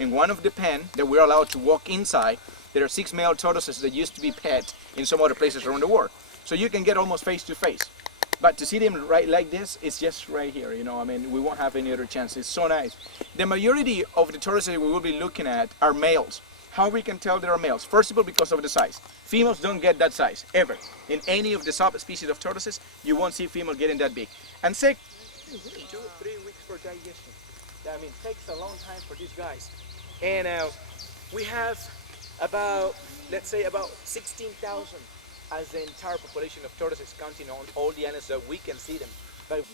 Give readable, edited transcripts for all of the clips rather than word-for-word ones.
In one of the pen that we're allowed to walk inside, there are 6 male tortoises that used to be pet in some other places around the world. So you can get almost face to face. But to see them right like this, it's just right here, you know, I mean, we won't have any other chance. It's so nice. The majority of the tortoises we will be looking at are males. How we can tell they are males? First of all, because of the size. Females don't get that size, ever. In any of the subspecies of tortoises, you won't see female getting that big. And 2-3 weeks for digestion. I mean, it takes a long time for these guys. And we have about, let's say, about 16,000 as the entire population of tortoises, counting on all the animals that we can see them. But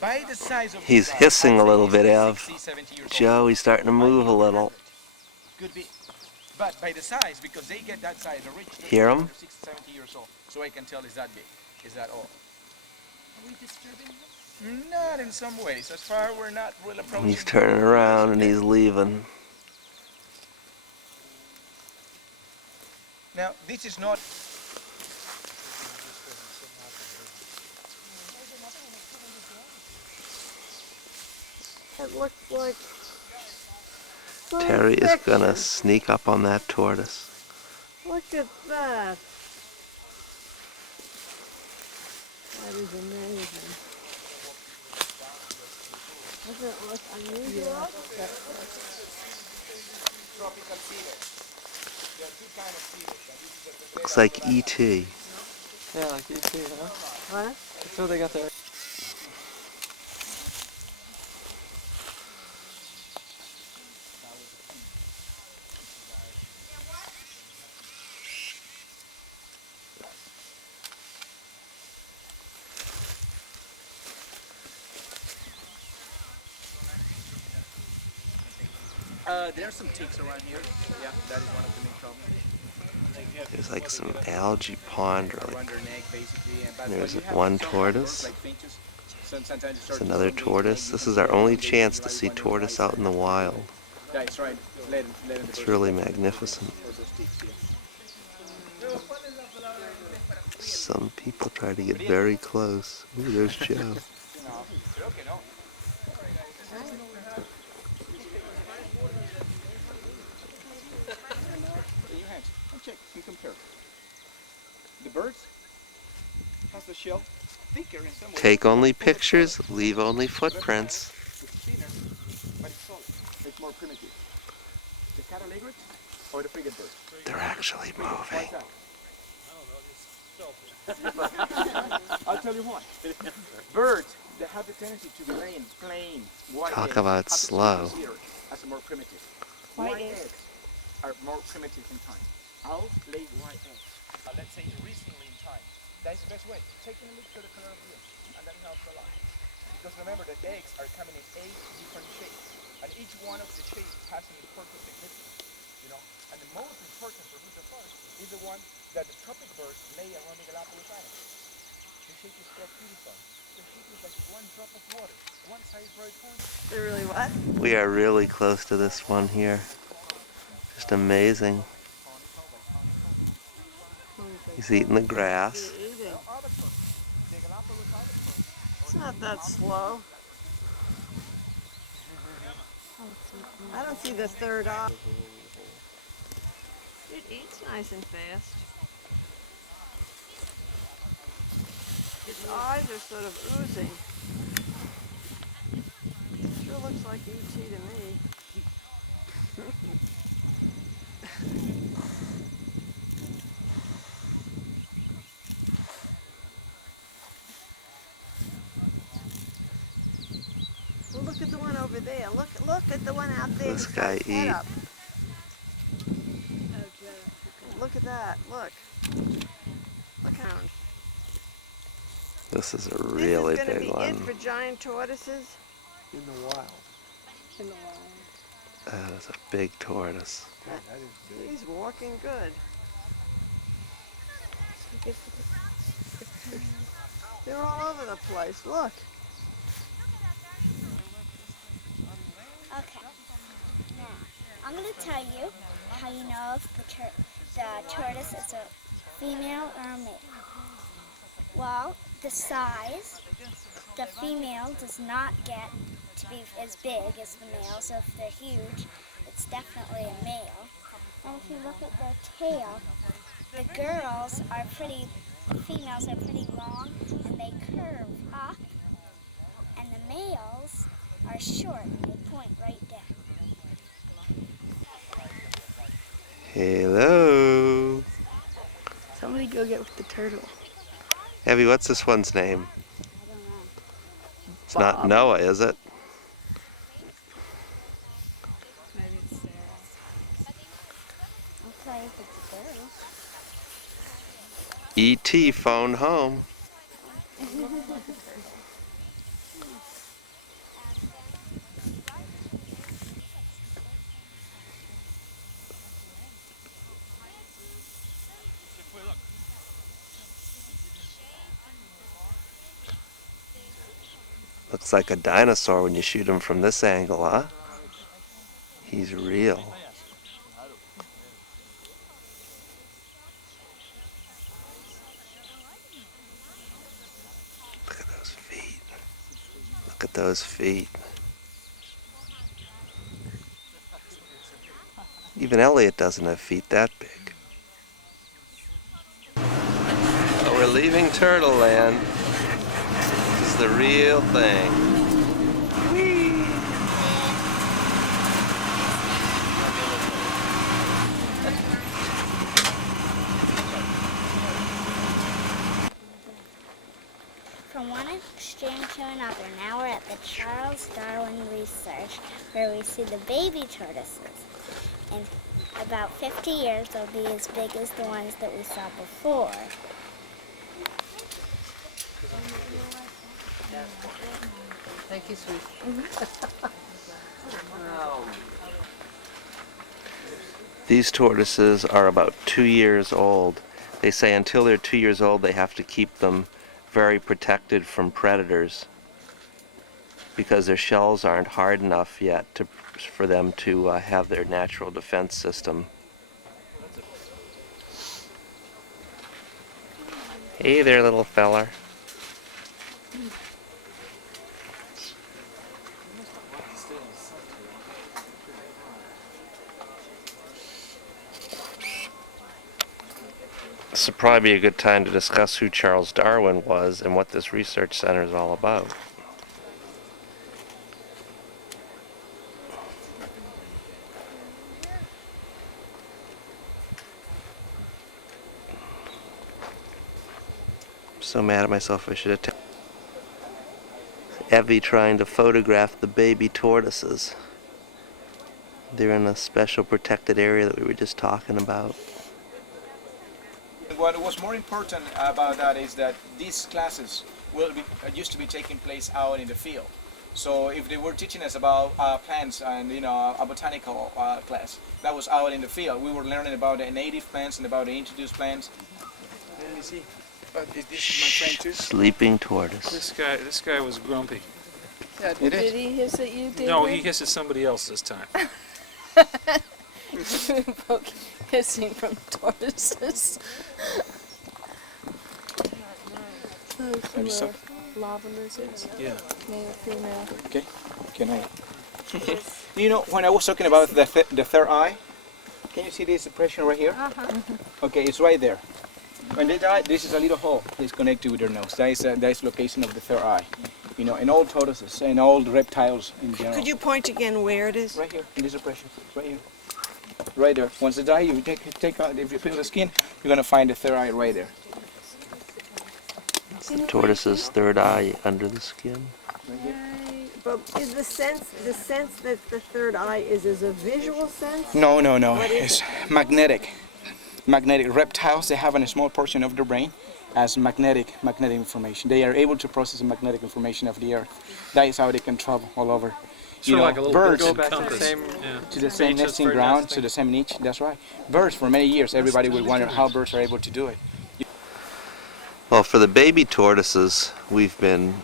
by the size of He's the hissing a little bit, Ev. 60, 70 years Joe, old. he's starting to move a little. Could be. But by the size, because they get that size, they reach Hear him? 60, 70 years old. So I can tell it's that big. Is that all? Are we disturbing them? Not in some ways. As far as we're not really approaching. He's turning around and he's leaving. Now, this is not. It looks like Terry is fiction. gonna sneak up on that tortoise. Look at that. That is amazing. Doesn't it look unusual? Tropical cedar. There are 2 kinds of cedars. Looks like E.T. Yeah, like you too, huh? What? That's what they got there. There are some ticks around here. Yeah, that is one of the main problems. There's like some algae pond or Around like, their neck, basically. there's you have one some tortoise. like finches. Sometimes it There's starts to another form tortoise. eggs. This is our only chance to see tortoise out in the wild. That's right. It's really magnificent. Some people try to get very close. Ooh, there's Joe. Check, you compare. The birds has the shell thicker in some ways. Take only pictures, leave only footprints. It's thinner, but it's solid. It's more primitive. The cattle or the frigate bird? They're actually moving. I'll tell you why. Birds that have the tendency to lay in plain white Talk eggs about have to be slow. considered as a more primitive. White White eggs. eggs are more primitive in time. Owls lay white eggs. Let's say recently in time. That's the best way. Taking a look to the color of the egg, and that helps a lot. Because remember that eggs are coming in 8 different shapes, and each one of the shapes has an important significance. You know, and the most important for who's the first is the one that the tropic birds lay around the Galapagos Islands. The shape is called beautiful. The shape is like one drop of water, one size very corner. They're really what? We are really close to this one here. Just amazing. He's eating the grass. Eating. It's not that slow. I don't see the third eye. It eats nice and fast. Its eyes are sort of oozing. Sure looks like E.T. to me. Well, look at the one over there. Look at the one out there. This He's got guy his head eat. up. Look at that. Look. Look how. This is a really This is big going to be one. it for giant tortoises. In the wild. In the wild. That is a big tortoise. He's walking good. They're all over the place. Look. Okay. Now, I'm going to tell you how you know if the tortoise is a female or a male. Well, the size, the female does not get to be as big as the male, so if they're huge, it's definitely a male. And if you look at their tail, the girls are pretty, the females are pretty long and they curve up, and the males are short and they point right down. Hello. Somebody go get with the turtle. Evie, what's this one's name? I don't know. It's not Noah, is it? Maybe it's Sarah. I'll tell you if it's a girl. E.T. phone home. Looks like a dinosaur when you shoot him from this angle, huh? He's real. Look at those feet. Look at those feet. Even Elliot doesn't have feet that big. Well, we're leaving Turtle Land. This is the real thing. Whee! From one extreme to another, now we're at the Charles Darwin Research, where we see the baby tortoises. In about 50 years, they'll be as big as the ones that we saw before. Thank you, sweet. These tortoises are about 2 years old. They say until they're 2 years old, they have to keep them very protected from predators because their shells aren't hard enough yet for them to have their natural defense system. Hey there, little feller. This would probably be a good time to discuss who Charles Darwin was and what this research center is all about. I'm so mad at myself, I should have taken Evie trying to photograph the baby tortoises. They're in a special protected area that we were just talking about. What was more important about that is that these classes used to be taking place out in the field. So if they were teaching us about plants and a botanical class, that was out in the field. We were learning about the native plants and about the introduced plants. Let me see. This is my friend too. Sleeping tortoise. This guy was grumpy. Yeah, It did is. he hiss at you, David? No, he hisses somebody else this time. Hissing from tortoises. Maybe so. Lavenders is Yeah. male or female. Okay. Can I? When I was talking about the third eye, can you see this depression right here? Okay, it's right there. When they die, this is a little hole that's connected with their nose. That is location of the third eye. In all tortoises and all reptiles in general. Could you point again where it is? Right here, in this depression, right here. Right there. Once they die, you take out, if you peel the skin, you're gonna find the third eye right there. The tortoise's third eye under the skin. But is the sense that the third eye is a visual sense? No. What is It's magnetic. Magnetic reptiles, they have a small portion of their brain as magnetic information. They are able to process the magnetic information of the earth. That is how they can travel all over. Sort of like a little birds bit Go back to the compass. same. Yeah. to the same Beaches nesting for ground, nesting. to the same niche. That's right. Birds, for many years, everybody would wonder how birds are able to do it. Well, for the baby tortoises, we've been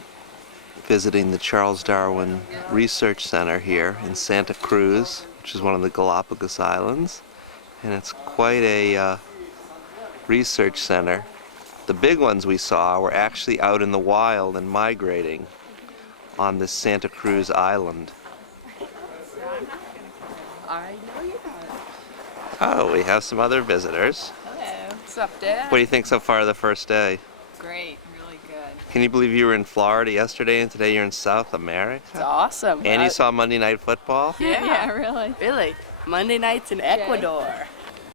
visiting the Charles Darwin Research Center here in Santa Cruz, which is one of the Galapagos Islands. And it's quite a research center. The big ones we saw were actually out in the wild and migrating on this Santa Cruz island. I know you have. Oh, we have some other visitors. Hello. What's up, Dad? What do you think so far of the first day? Great, really good. Can you believe you were in Florida yesterday and today you're in South America? It's awesome. And you saw Monday Night Football? Yeah, really. Really? Monday nights in Ecuador.